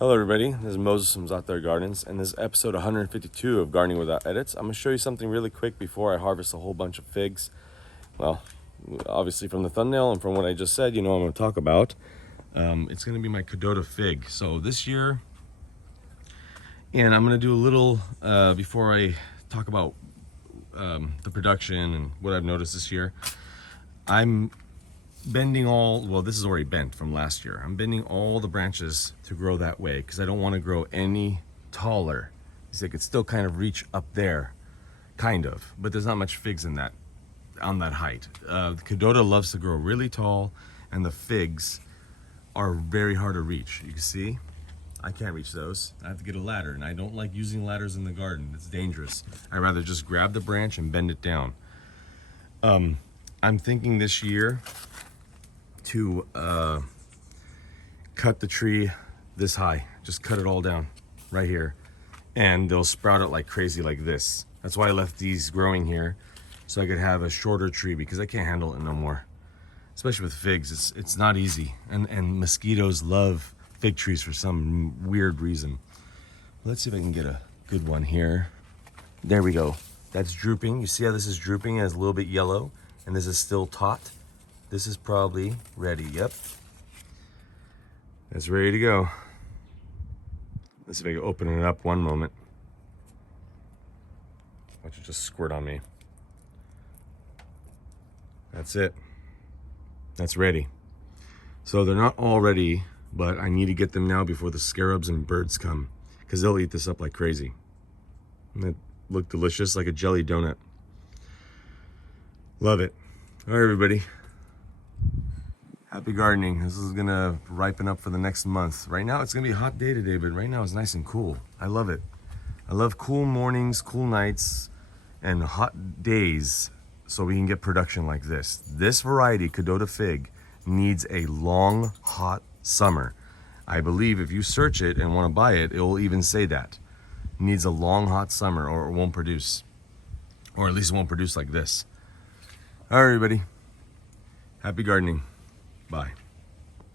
Hello everybody, this is Moses from Zaatar Gardens, and this is episode 152 of Gardening Without Edits. I'm going to show you something really quick before I harvest a whole bunch of figs. Well, obviously from the thumbnail and from what I just said, you know what I'm going to talk about. It's going to be my Kadota fig. So this year, and I'm going to do a little, before I talk about the production and what I've noticed this year, I'm bending this is already bent from last year. I'm bending all the branches to grow that way because I don't want to grow any taller. You see, I could still kind of reach up there, kind of, but there's not much figs in that, on that height. The Kadota loves to grow really tall, and the figs are very hard to reach. You can see, I can't reach those. I have to get a ladder, and I don't like using ladders in the garden. It's dangerous. I'd rather just grab the branch and bend it down. I'm thinking this year to cut the tree this high. Just cut it all down right here, and they'll sprout out like crazy like this. That's why I left these growing here, so I could have a shorter tree, because I can't handle it no more. Especially with figs, it's not easy, and mosquitoes love fig trees for some weird reason. Let's see if I can get a good one here. There we go. That's drooping. You see how this is drooping and it's a little bit yellow, and this is still taut. This is probably ready. Yep. That's ready to go. Let's see if I can open it up one moment. Watch it just squirt on me. That's it. That's ready. So they're not all ready, but I need to get them now before the scarabs and birds come, because they'll eat this up like crazy. And it looked delicious, like a jelly donut. Love it. All right, everybody. Happy gardening. This is gonna ripen up for the next month. Right now it's gonna be a hot day today, but right now it's nice and cool. I love it. I love cool mornings, cool nights, and hot days, so we can get production like this. This variety, Kadota fig, needs a long, hot summer. I believe if you search it and want to buy it, it will even say that. It needs a long, hot summer, or it won't produce. Or at least it won't produce like this. All right, everybody. Happy gardening. Bye.